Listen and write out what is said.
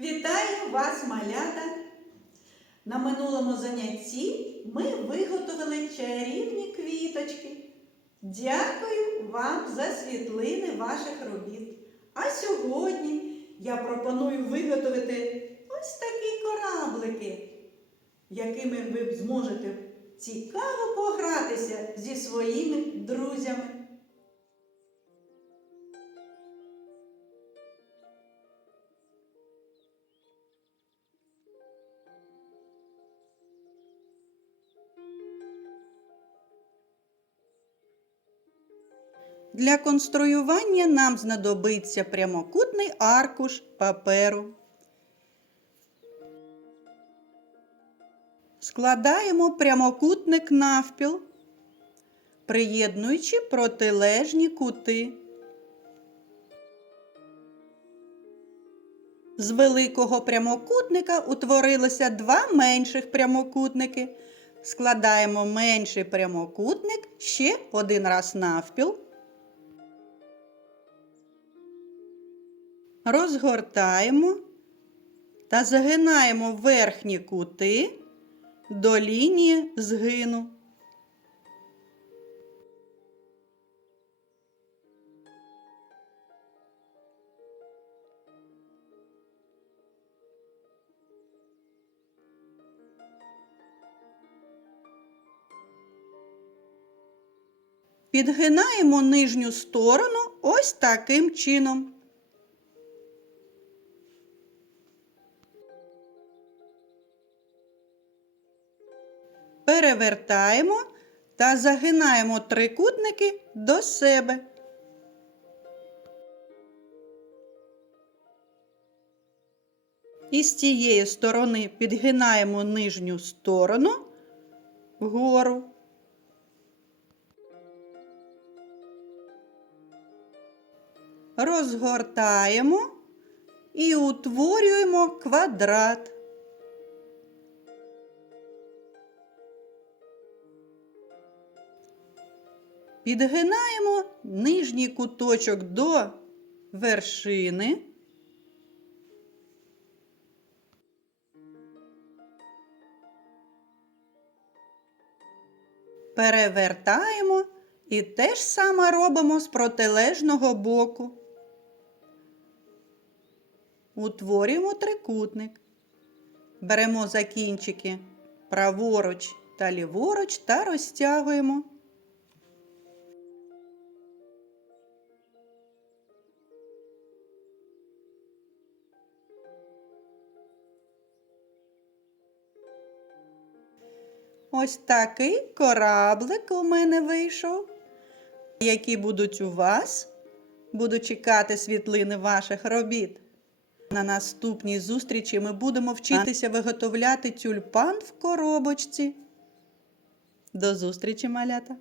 Вітаю вас, малята! На минулому занятті ми виготовили чарівні квіточки. Дякую вам за світлини ваших робіт. А сьогодні я пропоную виготовити ось такі кораблики, якими ви зможете цікаво погратися зі своїми друзями. Для конструювання нам знадобиться прямокутний аркуш паперу. Складаємо прямокутник навпіл, приєднуючи протилежні кути. З великого прямокутника утворилося два менших прямокутники. Складаємо менший прямокутник ще один раз навпіл. Розгортаємо та загинаємо верхні кути до лінії згину. Підгинаємо нижню сторону ось таким чином. Перевертаємо та загинаємо трикутники до себе. І з цієї сторони підгинаємо нижню сторону вгору. Розгортаємо і утворюємо квадрат. Підгинаємо нижній куточок до вершини. Перевертаємо і те ж саме робимо з протилежного боку. Утворюємо трикутник. Беремо закінчики праворуч та ліворуч та розтягуємо. Ось такий кораблик у мене вийшов. Які будуть у вас? Буду чекати світлини ваших робіт. На наступній зустрічі ми будемо вчитися виготовляти тюльпан в коробочці. До зустрічі, малята!